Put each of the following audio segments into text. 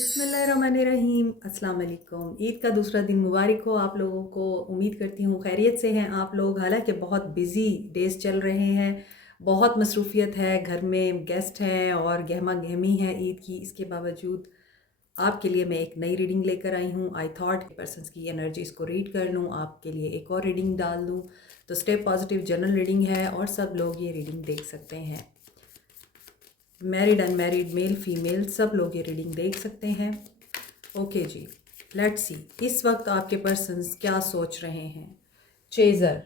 बिस्मिल्लाहिर्रहमानिर्रहीम। अस्सलाम वालेकुम। ईद का दूसरा दिन मुबारक हो आप लोगों को। उम्मीद करती हूँ खैरियत से हैं आप लोग। हालांकि बहुत बिज़ी डेज़ चल रहे हैं, बहुत मसरूफ़ियत है, घर में गेस्ट हैं और गहमा गहमी है ईद की। इसके बावजूद आपके लिए मैं एक नई रीडिंग लेकर आई हूँ। आई थॉट पर्सन्स की एनर्जीज़ को रीड कर लूँ, आपके लिए एक और रीडिंग डाल दूँ। तो स्टे पॉजिटिव जनरल रीडिंग है और सब लोग ये रीडिंग देख सकते हैं। मैरिड अनमैरिड मेल फीमेल सब लोग ये रीडिंग देख सकते हैं। ओके जी, लेट्स सी इस वक्त आपके पर्सन्स क्या सोच रहे हैं। चेज़र,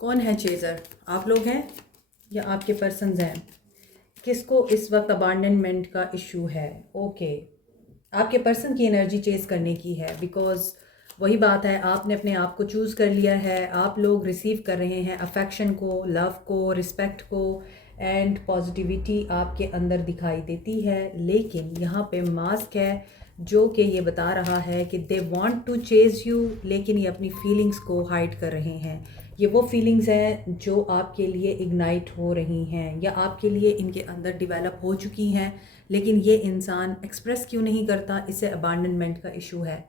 कौन है चेज़र? आप लोग हैं या आपके पर्सन्स हैं? किसको इस वक्त अबांडनमेंट का इशू है? ओके, आपके पर्सन की एनर्जी चेज़ करने की है, बिकॉज वही बात है, आपने अपने आप को चूज़ कर लिया है। आप लोग रिसीव कर रहे हैं अफेक्शन को, लव को, रिस्पेक्ट को एंड पॉजिटिविटी आपके अंदर दिखाई देती है। लेकिन यहाँ पे मास्क है जो कि ये बता रहा है कि they want to chase you, लेकिन ये अपनी फीलिंग्स को हाइड कर रहे हैं। ये वो फीलिंग्स हैं जो आपके लिए इग्नाइट हो रही हैं या आपके लिए इनके अंदर डिवेलप हो चुकी हैं, लेकिन ये इंसान एक्सप्रेस क्यों नहीं करता? इससे अबांडनमेंट का इशू है।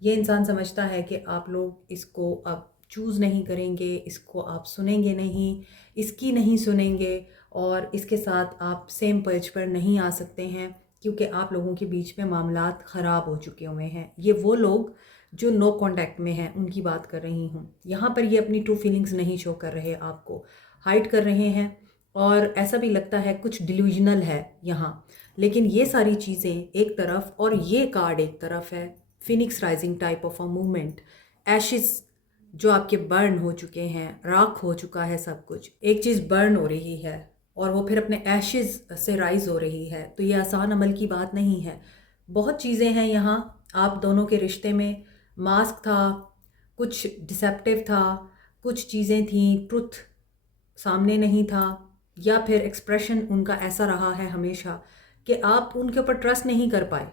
ये इंसान समझता है कि आप लोग इसको अब चूज़ नहीं करेंगे, इसको आप सुनेंगे नहीं, इसकी नहीं सुनेंगे और इसके साथ आप सेम पेज पर नहीं आ सकते हैं, क्योंकि आप लोगों के बीच में मामलात ख़राब हो चुके हुए हैं। ये वो लोग जो नो कांटेक्ट में हैं उनकी बात कर रही हूँ। यहाँ पर ये अपनी ट्रू फीलिंग्स नहीं शो कर रहे, आपको हाइड कर रहे हैं और ऐसा भी लगता है कुछ डिल्यूजनल है यहाँ। लेकिन ये सारी चीज़ें एक तरफ और ये कार्ड एक तरफ है। Phoenix rising type of a movement, Ashes जो आपके बर्न हो चुके हैं, राख हो चुका है सब कुछ। एक चीज़ बर्न हो रही है और वो फिर अपने एशिज से राइज हो रही है, तो ये आसान अमल की बात नहीं है। बहुत चीज़ें हैं यहाँ आप दोनों के रिश्ते में। मास्क था, कुछ डिसेप्टिव था, कुछ चीज़ें थी ट्रुथ सामने नहीं था, या फिर एक्सप्रेशन उनका ऐसा रहा है हमेशा कि आप उनके ऊपर ट्रस्ट नहीं कर पाए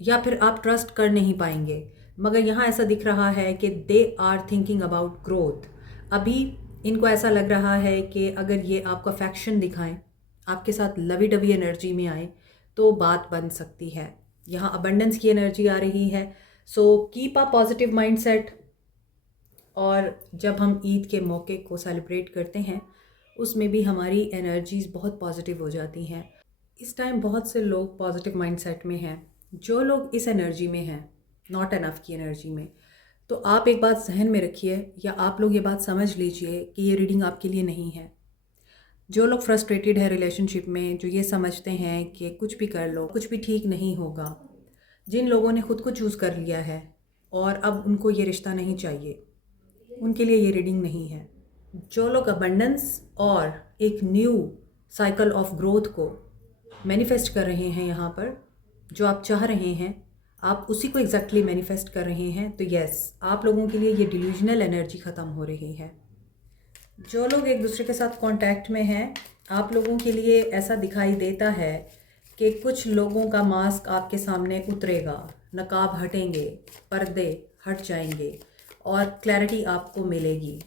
या फिर आप ट्रस्ट कर नहीं पाएंगे। मगर यहाँ ऐसा दिख रहा है कि they are thinking about growth. अभी इनको ऐसा लग रहा है कि अगर ये आपको अफेक्शन दिखाएं, आपके साथ लवी डवी एनर्जी में आए, तो बात बन सकती है। यहाँ अबंडेंस की एनर्जी आ रही है। So keep a positive mindset. और जब हम ईद के मौके को सेलिब्रेट करते हैं, उसमें भी हमारी एनर्जीज़ बहुत पॉजिटिव हो जाती हैं। इस टाइम बहुत से लोग पॉजिटिव माइंडसेट में हैं। जो लोग इस एनर्जी में हैं, नॉट एनफ की एनर्जी में, तो आप एक बात जहन में रखिए या आप लोग ये बात समझ लीजिए कि ये रीडिंग आपके लिए नहीं है। जो लोग फ्रस्ट्रेटेड है रिलेशनशिप में, जो ये समझते हैं कि कुछ भी कर लो कुछ भी ठीक नहीं होगा, जिन लोगों ने ख़ुद को चूज़ कर लिया है और अब उनको ये रिश्ता नहीं चाहिए, उनके लिए ये रीडिंग नहीं है। जो लोग अबंडेंस और एक न्यू साइकिल ऑफ ग्रोथ को मैनिफेस्ट कर रहे हैं, यहाँ पर जो आप चाह रहे हैं आप उसी को एग्जैक्टली मैनिफेस्ट कर रहे हैं, तो यस, आप लोगों के लिए ये डिल्यूजनल एनर्जी ख़त्म हो रही है। जो लोग एक दूसरे के साथ कांटेक्ट में हैं, आप लोगों के लिए ऐसा दिखाई देता है कि कुछ लोगों का मास्क आपके सामने उतरेगा, नकाब हटेंगे, पर्दे हट जाएंगे और क्लैरिटी आपको मिलेगी।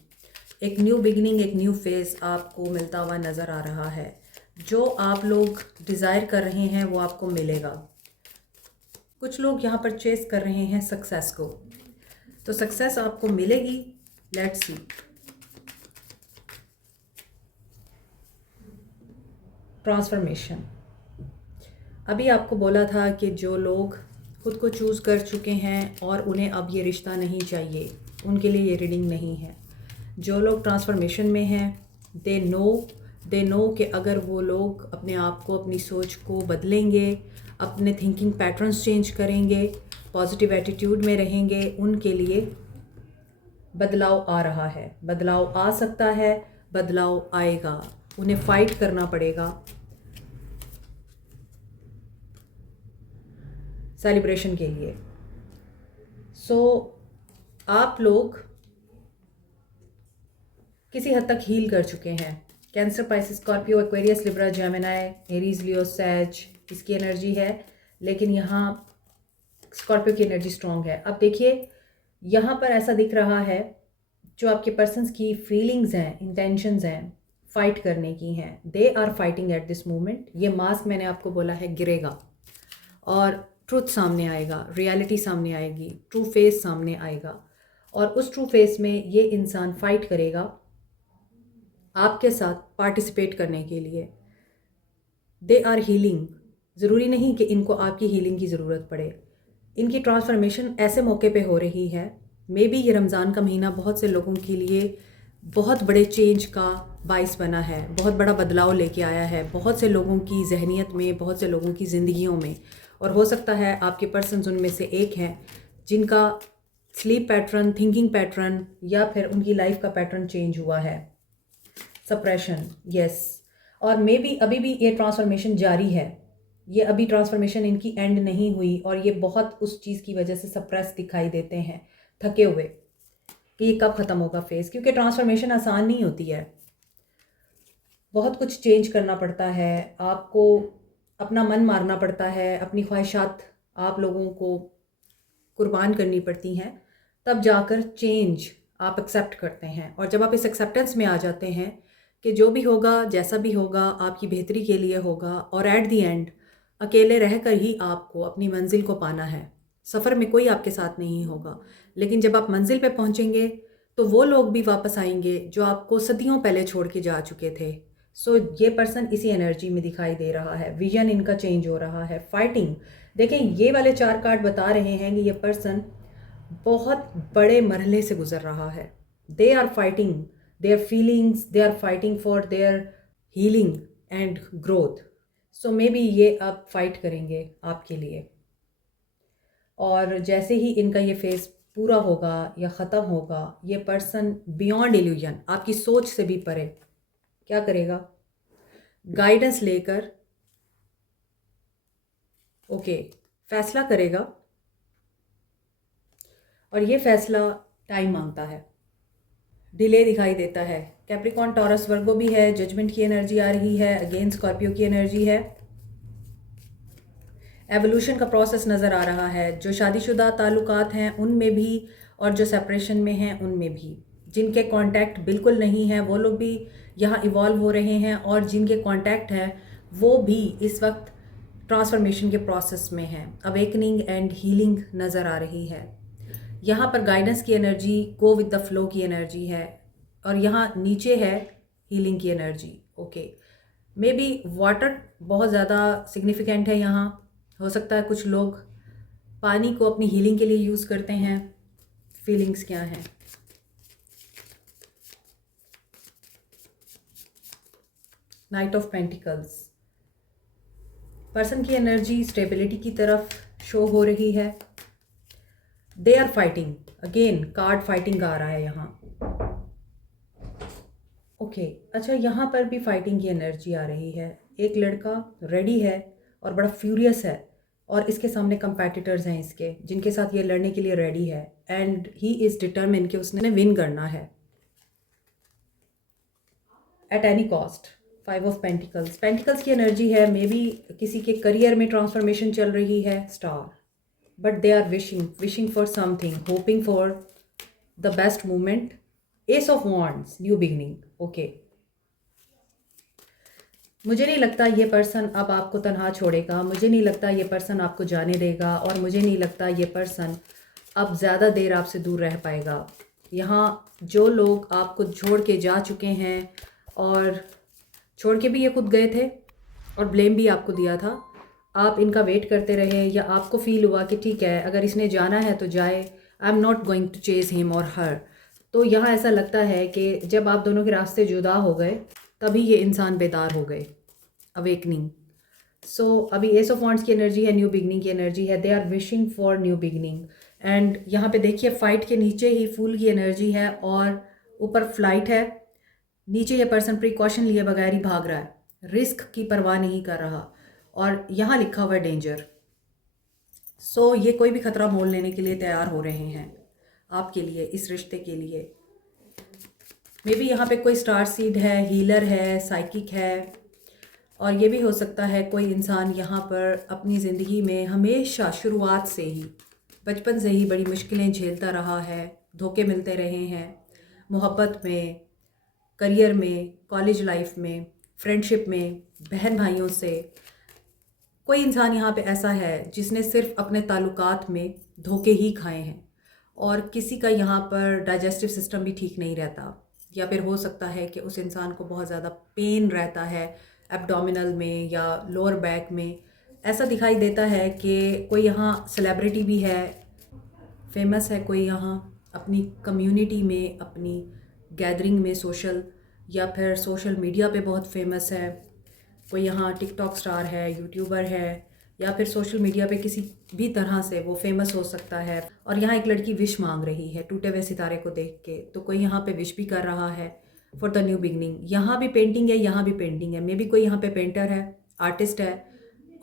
एक न्यू बिगिनिंग, एक न्यू फेज़ आपको मिलता हुआ नज़र आ रहा है। जो आप लोग डिज़ायर कर रहे हैं वो आपको मिलेगा। कुछ लोग यहाँ पर चेस कर रहे हैं सक्सेस को, तो सक्सेस आपको मिलेगी। Let's see. ट्रांसफॉर्मेशन, अभी आपको बोला था कि जो लोग खुद को चूज़ कर चुके हैं और उन्हें अब ये रिश्ता नहीं चाहिए, उनके लिए ये रीडिंग नहीं है। जो लोग ट्रांसफॉर्मेशन में हैं, दे नो कि अगर वो लोग अपने आप को, अपनी सोच को बदलेंगे, अपने थिंकिंग पैटर्न्स चेंज करेंगे, पॉजिटिव एटीट्यूड में रहेंगे, उनके लिए बदलाव आ रहा है, बदलाव आ सकता है, बदलाव आएगा। उन्हें फ़ाइट करना पड़ेगा सेलिब्रेशन के लिए। सो आप लोग किसी हद तक हील कर चुके हैं। Cancer, Pisces, Scorpio, Aquarius, Libra, Gemini, Aries, Leo, सैज, इसकी एनर्जी है। लेकिन यहाँ स्कॉर्पियो की एनर्जी स्ट्रॉन्ग है। अब देखिए, यहाँ पर ऐसा दिख रहा है जो आपके पर्सन्स की फीलिंग्स हैं, इंटेंशंस हैं, फ़ाइट करने की हैं। They are fighting at this moment. ये मास्क मैंने आपको बोला है गिरेगा और ट्रुथ सामने आएगा, रियलिटी सामने आएगी, ट्रू फेस सामने आएगा और उस ट्रू फेस में ये इंसान फ़ाइट करेगा आपके साथ पार्टिसिपेट करने के लिए। They are healing. ज़रूरी नहीं कि इनको आपकी हीलिंग की ज़रूरत पड़े। इनकी ट्रांसफॉर्मेशन ऐसे मौके पे हो रही है, मे बी ये रमज़ान का महीना बहुत से लोगों के लिए बहुत बड़े चेंज का बाइस बना है, बहुत बड़ा बदलाव लेके आया है बहुत से लोगों की जहनीत में, बहुत से लोगों की ज़िंदगियों में। और हो सकता है आपके पर्सन्स उनमें से एक हैं जिनका स्लीप पैटर्न, थिंकिंग पैटर्न या फिर उनकी लाइफ का पैटर्न चेंज हुआ है। Suppression, yes. और मे बी अभी भी ये ट्रांसफॉर्मेशन जारी है, ये अभी ट्रांसफॉर्मेशन इनकी एंड नहीं हुई और ये बहुत उस चीज़ की वजह से सप्रेस दिखाई देते हैं, थके हुए, कि ये कब ख़त्म होगा फेज़। क्योंकि ट्रांसफॉर्मेशन आसान नहीं होती है, बहुत कुछ चेंज करना पड़ता है, आपको अपना मन मारना पड़ता है, अपनी ख्वाहिशात आप लोगों को कुर्बान करनी पड़ती हैं, तब जाकर चेंज आप एक्सेप्ट करते हैं। और जब आप इस एक्सेप्टेंस में आ जाते हैं कि जो भी होगा, जैसा भी होगा, आपकी बेहतरी के लिए होगा और एट दी एंड अकेले रहकर ही आपको अपनी मंजिल को पाना है। सफ़र में कोई आपके साथ नहीं होगा, लेकिन जब आप मंजिल पे पहुंचेंगे तो वो लोग भी वापस आएंगे जो आपको सदियों पहले छोड़ के जा चुके थे। सो ये पर्सन इसी एनर्जी में दिखाई दे रहा है, विजन इनका चेंज हो रहा है, फाइटिंग। देखें, ये वाले 4 कार्ड बता रहे हैं कि ये पर्सन बहुत बड़े मरहले से गुजर रहा है। They are fighting their feelings, they are fighting for their healing and growth. So may be ये अब फाइट करेंगे आपके लिए। और जैसे ही इनका ये फेज़ पूरा होगा या ख़त्म होगा, ये पर्सन बियॉन्ड इल्यूजन, आपकी सोच से भी परे क्या करेगा, गाइडेंस लेकर फैसला करेगा। और ये फैसला टाइम मांगता है, डिले दिखाई देता है। कैप्रिकॉन, टॉरस, वर्गो भी है, जजमेंट की एनर्जी आ रही है, अगेन स्कॉर्पियो की एनर्जी है। एवोल्यूशन का प्रोसेस नज़र आ रहा है, जो शादीशुदा ताल्लुकात हैं उनमें भी और जो सेपरेशन में हैं उनमें भी। जिनके कांटेक्ट बिल्कुल नहीं हैं वो लोग भी यहाँ इवॉल्व हो रहे हैं, और जिनके कांटेक्ट हैं वो भी इस वक्त ट्रांसफॉर्मेशन के प्रोसेस में हैं। अवेकनिंग एंड हीलिंग नज़र आ रही है। यहाँ पर गाइडेंस की energy, go with the flow की एनर्जी है, और यहाँ नीचे है हीलिंग की एनर्जी। मे बी वाटर बहुत ज़्यादा सिग्निफिकेंट है यहाँ। हो सकता है कुछ लोग पानी को अपनी हीलिंग के लिए यूज़ करते हैं। फीलिंग्स क्या हैं? नाइट ऑफ पेंटिकल्स, पर्सन की एनर्जी स्टेबिलिटी की तरफ शो हो रही है। They are fighting, again card fighting आ रहा है यहाँ। अच्छा, यहाँ पर भी फाइटिंग की एनर्जी आ रही है। एक लड़का रेडी है और बड़ा फ्यूरियस है, और इसके सामने कंपेटिटर्स हैं इसके, जिनके साथ ये लड़ने के लिए रेडी है, एंड ही इज़ डिटरमिन कि उसने विन करना है at any cost. 5 of pentacles, pentacles की एनर्जी है। मे बी किसी के करियर में ट्रांसफॉर्मेशन चल रही है, star, but they are wishing for something, hoping for the best moment. Ace of wands, new beginning. मुझे नहीं लगता ये पर्सन अब आपको तन्हा छोड़ेगा, मुझे नहीं लगता ये पर्सन आपको जाने देगा, और मुझे नहीं लगता ये पर्सन अब ज़्यादा देर आपसे दूर रह पाएगा। यहाँ जो लोग आपको छोड़ के जा चुके हैं, और छोड़ के भी ये खुद गए थे और ब्लेम भी आपको दिया था, आप इनका वेट करते रहे, या आपको फील हुआ कि ठीक है अगर इसने जाना है तो जाए, I am not going to chase him और हर। तो यहाँ ऐसा लगता है कि जब आप दोनों के रास्ते जुदा हो गए तभी ये इंसान बेदार हो गए, अवेकनिंग। सो अभी एस ऑफ वॉन्ड्स की एनर्जी है, न्यू बिगनिंग की एनर्जी है। They are wishing for new beginning, and यहाँ पे देखिए फाइट के नीचे ही फूल की एनर्जी है और ऊपर फ्लाइट है। नीचे ये पर्सन प्रिकॉशन लिए बगैर ही भाग रहा है, रिस्क की परवाह नहीं कर रहा, और यहाँ लिखा हुआ है डेंजर। सो ये कोई भी खतरा मोल लेने के लिए तैयार हो रहे हैं आपके लिए, इस रिश्ते के लिए। मे बी यहाँ पे कोई स्टार सीड है, हीलर है, साइकिक है, और ये भी हो सकता है कोई इंसान यहाँ पर अपनी ज़िंदगी में हमेशा शुरुआत से ही, बचपन से ही बड़ी मुश्किलें झेलता रहा है, धोखे मिलते रहे हैं मोहब्बत में, करियर में, कॉलेज लाइफ में, फ्रेंडशिप में, बहन भाइयों से। कोई इंसान यहाँ पे ऐसा है जिसने सिर्फ अपने ताल्लुकात में धोखे ही खाए हैं, और किसी का यहाँ पर डाइजेस्टिव सिस्टम भी ठीक नहीं रहता, या फिर हो सकता है कि उस इंसान को बहुत ज़्यादा पेन रहता है एब्डोमिनल में या लोअर बैक में। ऐसा दिखाई देता है कि कोई यहाँ सेलिब्रिटी भी है, फेमस है कोई यहाँ अपनी कम्युनिटी में, अपनी गैदरिंग में सोशल, या फिर सोशल मीडिया पे बहुत फेमस है। कोई यहाँ टिकटॉक स्टार है, यूट्यूबर है, या फिर सोशल मीडिया पे किसी भी तरह से वो फेमस हो सकता है। और यहाँ एक लड़की विश मांग रही है टूटे हुए सितारे को देख के, तो कोई यहाँ पे विश भी कर रहा है फॉर द न्यू बिगनिंग। यहाँ भी पेंटिंग है, यहाँ भी पेंटिंग है। मे बी कोई यहाँ पे पेंटर है, आर्टिस्ट है,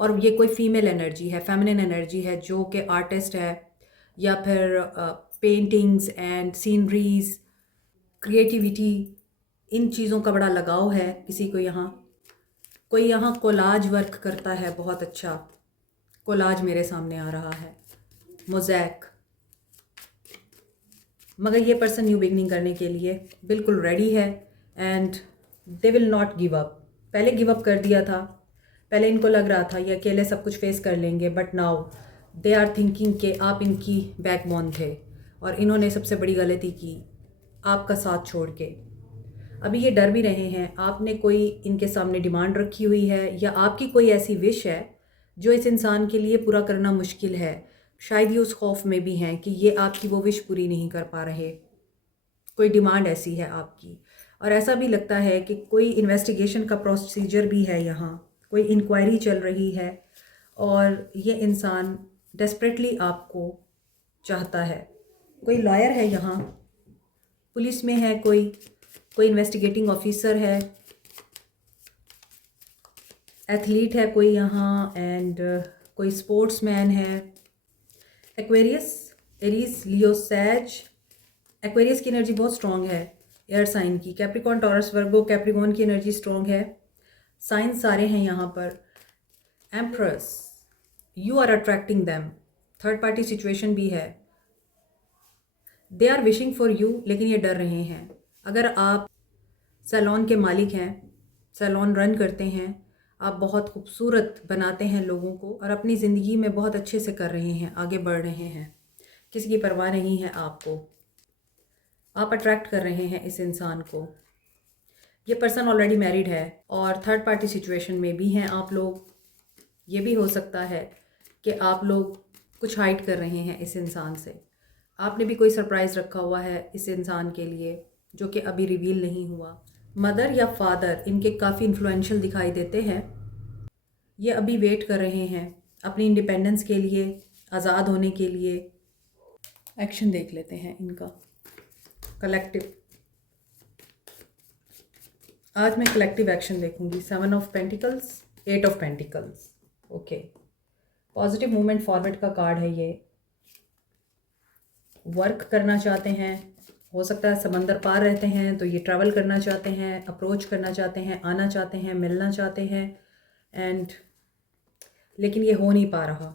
और ये कोई फीमेल एनर्जी है, फेमिनिन एनर्जी है जो कि आर्टिस्ट है, या फिर पेंटिंग्स एंड सीनरीज, क्रिएटिविटी, इन चीज़ों का बड़ा लगाव है किसी को यहाँ। कोई यहाँ कोलाज वर्क करता है, बहुत अच्छा कोलाज मेरे सामने आ रहा है, मोज़ैक। मगर ये पर्सन न्यू बिगनिंग करने के लिए बिल्कुल रेडी है and they will not give up. पहले गिव अप कर दिया था, पहले इनको लग रहा था ये अकेले सब कुछ फेस कर लेंगे, but now they are thinking कि आप इनकी बैकबोन थे और इन्होंने सबसे बड़ी गलती की आपका साथ छोड़ के। अभी ये डर भी रहे हैं, आपने कोई इनके सामने डिमांड रखी हुई है, या आपकी कोई ऐसी विश है जो इस इंसान के लिए पूरा करना मुश्किल है। शायद ये उस खौफ में भी हैं कि ये आपकी वो विश पूरी नहीं कर पा रहे। कोई डिमांड ऐसी है आपकी, और ऐसा भी लगता है कि कोई इन्वेस्टिगेशन का प्रोसीजर भी है यहाँ, कोई इंक्वायरी चल रही है, और ये इंसान डेस्परेटली आपको चाहता है। कोई लॉयर है यहाँ, पुलिस में है कोई इन्वेस्टिगेटिंग ऑफिसर है, एथलीट है कोई यहाँ, एंड कोई स्पोर्ट्समैन है। एक्वेरियस, एरीज, लियो, सैज। एक्वेरियस की एनर्जी बहुत स्ट्रॉन्ग है एयर साइन की। कैप्रिकॉन, टॉरस, वर्गो, कैप्रिकॉन की एनर्जी स्ट्रॉन्ग है। साइन सारे हैं यहाँ पर। Empress, you are attracting them. Third party situation भी है। They are wishing for you, लेकिन ये डर रहे हैं। अगर आप सैलून के मालिक हैं, सैलून रन करते हैं, आप बहुत खूबसूरत बनाते हैं लोगों को और अपनी ज़िंदगी में बहुत अच्छे से कर रहे हैं, आगे बढ़ रहे हैं, किसी की परवाह नहीं है आपको, आप अट्रैक्ट कर रहे हैं इस इंसान को। ये पर्सन ऑलरेडी मैरिड है और थर्ड पार्टी सिचुएशन में भी हैं आप लोग। ये भी हो सकता है कि आप लोग कुछ हाइड कर रहे हैं इस इंसान से। आपने भी कोई सरप्राइज़ रखा हुआ है इस इंसान के लिए जो कि अभी रिवील नहीं हुआ। मदर या फादर इनके काफ़ी इन्फ्लुएंशियल दिखाई देते हैं। ये अभी वेट कर रहे हैं अपनी इंडिपेंडेंस के लिए, आज़ाद होने के लिए। एक्शन देख लेते हैं इनका कलेक्टिव। आज मैं कलेक्टिव एक्शन देखूंगी। 7 of pentacles, 8 of pentacles. Okay, positive movement forward का कार्ड है ये। वर्क करना चाहते हैं, हो सकता है समंदर पार रहते हैं तो ये ट्रैवल करना चाहते हैं, अप्रोच करना चाहते हैं, आना चाहते हैं, मिलना चाहते हैं, एंड लेकिन ये हो नहीं पा रहा।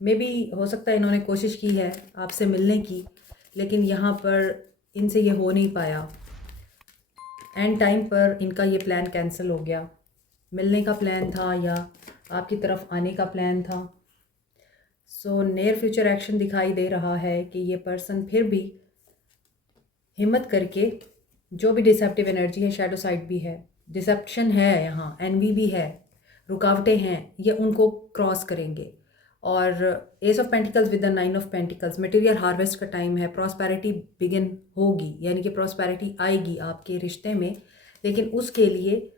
मे बी हो सकता है इन्होंने कोशिश की है आपसे मिलने की, लेकिन यहाँ पर इनसे ये हो नहीं पाया। एंड टाइम पर इनका ये प्लान कैंसिल हो गया। मिलने का प्लान था या आपकी तरफ आने का प्लान था। सो नियर फ्यूचर एक्शन दिखाई दे रहा है कि ये पर्सन फिर भी हिम्मत करके, जो भी डिसेप्टिव एनर्जी है, शैडो साइड भी है, डिसेप्शन है यहाँ, एनवी भी है, रुकावटें हैं, ये उनको क्रॉस करेंगे। और S of pentacles with the 9 of pentacles, material harvest का टाइम है। प्रॉस्पेरिटी बिगिन होगी, यानी कि प्रॉस्पेरिटी आएगी आपके रिश्ते में, लेकिन उसके लिए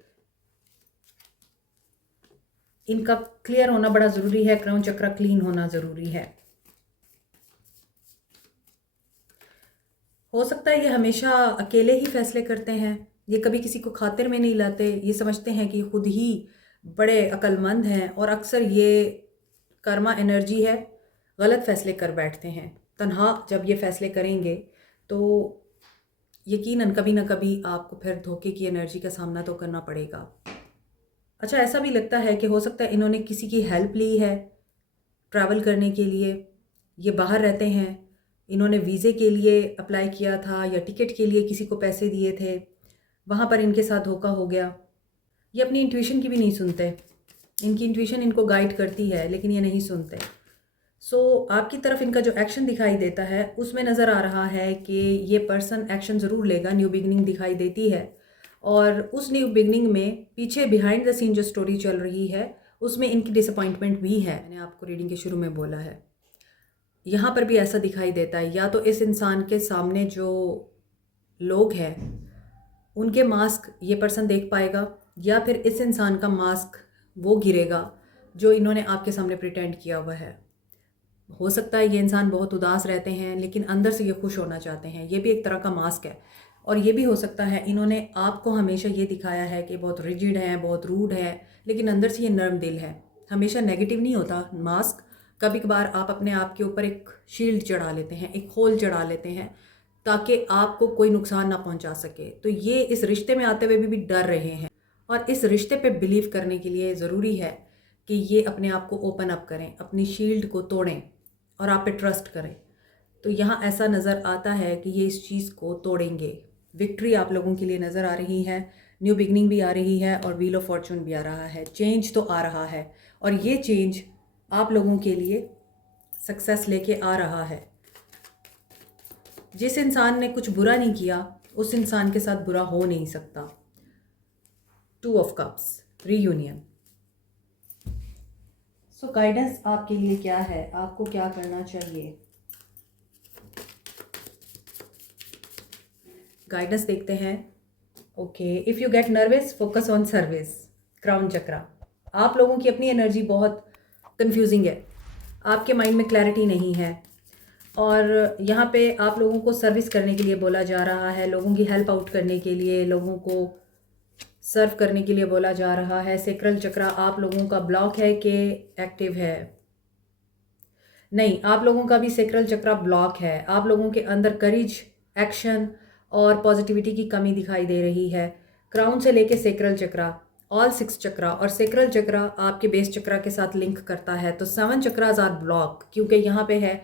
इनका क्लियर होना बड़ा ज़रूरी है। क्राउन चक्र क्लीन होना ज़रूरी है। हो सकता है ये हमेशा अकेले ही फैसले करते हैं, ये कभी किसी को खातिर में नहीं लाते। ये समझते हैं कि खुद ही बड़े अक्लमंद हैं, और अक्सर ये कर्मा एनर्जी है, गलत फैसले कर बैठते हैं। तन्हा जब ये फैसले करेंगे तो यकीनन कभी ना कभी आपको फिर धोखे की एनर्जी का सामना तो करना पड़ेगा। अच्छा, ऐसा भी लगता है कि हो सकता है इन्होंने किसी की हेल्प ली है ट्रैवल करने के लिए। ये बाहर रहते हैं, इन्होंने वीज़े के लिए अप्लाई किया था या टिकट के लिए किसी को पैसे दिए थे, वहाँ पर इनके साथ धोखा हो गया। ये अपनी इंट्यूशन की भी नहीं सुनते, इनकी इंट्यूशन इनको गाइड करती है लेकिन ये नहीं सुनते। आपकी तरफ इनका जो एक्शन दिखाई देता है उसमें नज़र आ रहा है कि ये पर्सन एक्शन ज़रूर लेगा, न्यू बिगनिंग दिखाई देती है। और उस न्यू बिगनिंग में पीछे बिहाइंड द सीन जो स्टोरी चल रही है उसमें इनकी डिसअपॉइंटमेंट भी है। मैंने आपको रीडिंग के शुरू में बोला है, यहाँ पर भी ऐसा दिखाई देता है। या तो इस इंसान के सामने जो लोग हैं उनके मास्क ये पर्सन देख पाएगा, या फिर इस इंसान का मास्क वो गिरेगा जो इन्होंने आपके सामने प्रिटेंड किया हुआ है। हो सकता है ये इंसान बहुत उदास रहते हैं लेकिन अंदर से ये खुश होना चाहते हैं, ये भी एक तरह का मास्क है। और ये भी हो सकता है इन्होंने आपको हमेशा ये दिखाया है कि बहुत रिजिड हैं, बहुत रूड है, लेकिन अंदर से ये नर्म दिल है। हमेशा नेगेटिव नहीं होता मास्क, कभी कभार आप अपने आप के ऊपर एक शील्ड चढ़ा लेते हैं, एक खोल चढ़ा लेते हैं ताकि आपको कोई नुकसान ना पहुंचा सके। तो ये इस रिश्ते में आते हुए भी डर रहे हैं और इस रिश्ते पे बिलीव करने के लिए ज़रूरी है कि ये अपने आप को ओपन अप करें, अपनी शील्ड को तोड़ें और आप पे ट्रस्ट करें। तो यहाँ ऐसा नज़र आता है कि ये इस चीज़ को तोड़ेंगे। विक्ट्री आप लोगों के लिए नज़र आ रही है, न्यू बिगनिंग भी आ रही है और व्हील ऑफ फॉर्चून भी आ रहा है। चेंज तो आ रहा है और ये चेंज आप लोगों के लिए सक्सेस लेके आ रहा है। जिस इंसान ने कुछ बुरा नहीं किया उस इंसान के साथ बुरा हो नहीं सकता। 2 ऑफ कप्स, रीयूनियन। गाइडेंस आपके लिए क्या है, आपको क्या करना चाहिए? गाइडेंस देखते हैं। Okay, if you get nervous focus on service, crown chakra. आप लोगों की अपनी एनर्जी बहुत कंफ्यूजिंग है, आपके माइंड में क्लैरिटी नहीं है और यहाँ पे आप लोगों को सर्विस करने के लिए बोला जा रहा है, लोगों की हेल्प आउट करने के लिए, लोगों को सर्व करने के लिए बोला जा रहा है। सेक्रल चक्रा आप लोगों का ब्लॉक है कि एक्टिव है? नहीं, आप लोगों का भी सेक्रल चक्रा ब्लॉक है। आप लोगों के अंदर करेज, एक्शन और पॉजिटिविटी की कमी दिखाई दे रही है। क्राउन से लेके सेक्रल चक्रा, ऑल 6 चक्रा और सेक्रल चक्रा आपके बेस चक्रा के साथ लिंक करता है। तो 7 चक्रास आर ब्लॉक, क्योंकि यहाँ पे है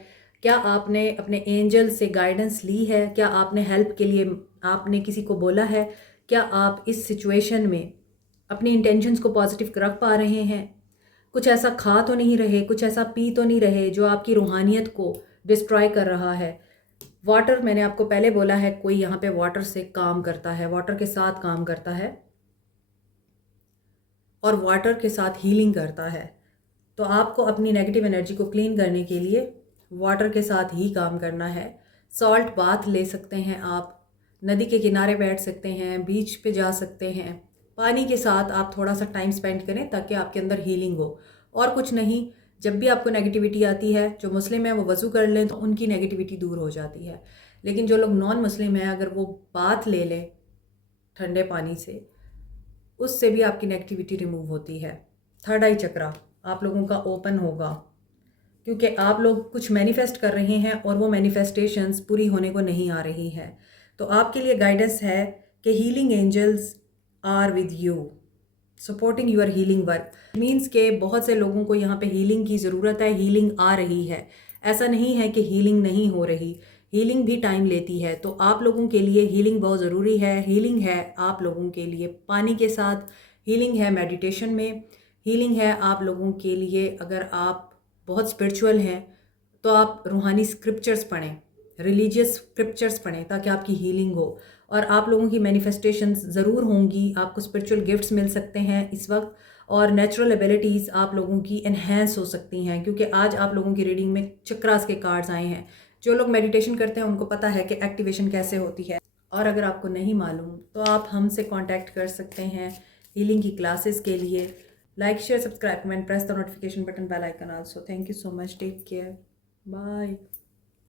क्या आपने अपने एंजल से गाइडेंस ली है, क्या आपने हेल्प के लिए आपने किसी को बोला है, क्या आप इस सिचुएशन में अपनी इंटेंशंस को पॉजिटिव रख पा रहे हैं, कुछ ऐसा खा तो नहीं रहे, कुछ ऐसा पी तो नहीं रहे जो आपकी रूहानियत को डिस्ट्रॉय कर रहा है। वाटर, मैंने आपको पहले बोला है कोई यहाँ पे वाटर से काम करता है, वाटर के साथ काम करता है और वाटर के साथ हीलिंग करता है। तो आपको अपनी नेगेटिव एनर्जी को क्लीन करने के लिए वाटर के साथ ही काम करना है। सॉल्ट बाथ ले सकते हैं आप, नदी के किनारे बैठ सकते हैं, बीच पे जा सकते हैं। पानी के साथ आप थोड़ा सा टाइम स्पेंड करें ताकि आपके अंदर हीलिंग हो। और कुछ नहीं, जब भी आपको नेगेटिविटी आती है, जो मुस्लिम है वो वज़ू कर लें तो उनकी नेगेटिविटी दूर हो जाती है। लेकिन जो लोग नॉन मुस्लिम हैं अगर वो बाथ ले लें ठंडे पानी से, उससे भी आपकी नेगेटिविटी रिमूव होती है। थर्ड आई चक्रा आप लोगों का ओपन होगा क्योंकि आप लोग कुछ मैनिफेस्ट कर रहे हैं और वो मैनिफेस्टेशंस पूरी होने को नहीं आ रही है। तो आपके लिए गाइडेंस है कि healing angels are with you supporting your healing work. Means के बहुत से लोगों को यहाँ पे हीलिंग की ज़रूरत है, हीलिंग आ रही है। ऐसा नहीं है कि हीलिंग नहीं हो रही, हीलिंग भी टाइम लेती है। तो आप लोगों के लिए हीलिंग बहुत ज़रूरी है। हीलिंग है आप लोगों के लिए पानी के साथ, हीलिंग है मेडिटेशन में, हीलिंग है आप लोगों के लिए अगर आप बहुत स्पिरिचुअल हैं तो आप रूहानी स्क्रिप्चर्स पढ़ें, रिलीजियस स्क्रिप्चर्स पढ़ें ताकि आपकी हीलिंग हो। और आप लोगों की मैनिफेस्टेशंस ज़रूर होंगी, आपको स्पिरिचुअल गिफ्ट्स मिल सकते हैं इस वक्त और नेचुरल एबिलिटीज़ आप लोगों की इन्हेंस हो सकती हैं क्योंकि आज आप लोगों की रीडिंग में चक्रास के कार्ड्स आए हैं। जो लोग मेडिटेशन करते हैं उनको पता है कि एक्टिवेशन कैसे होती है, और अगर आपको नहीं मालूम तो आप हमसे कांटेक्ट कर सकते हैं हीलिंग की क्लासेस के लिए। Like, share, subscribe, comment, press the notification button, bell icon also. Thank you so much, take care, bye.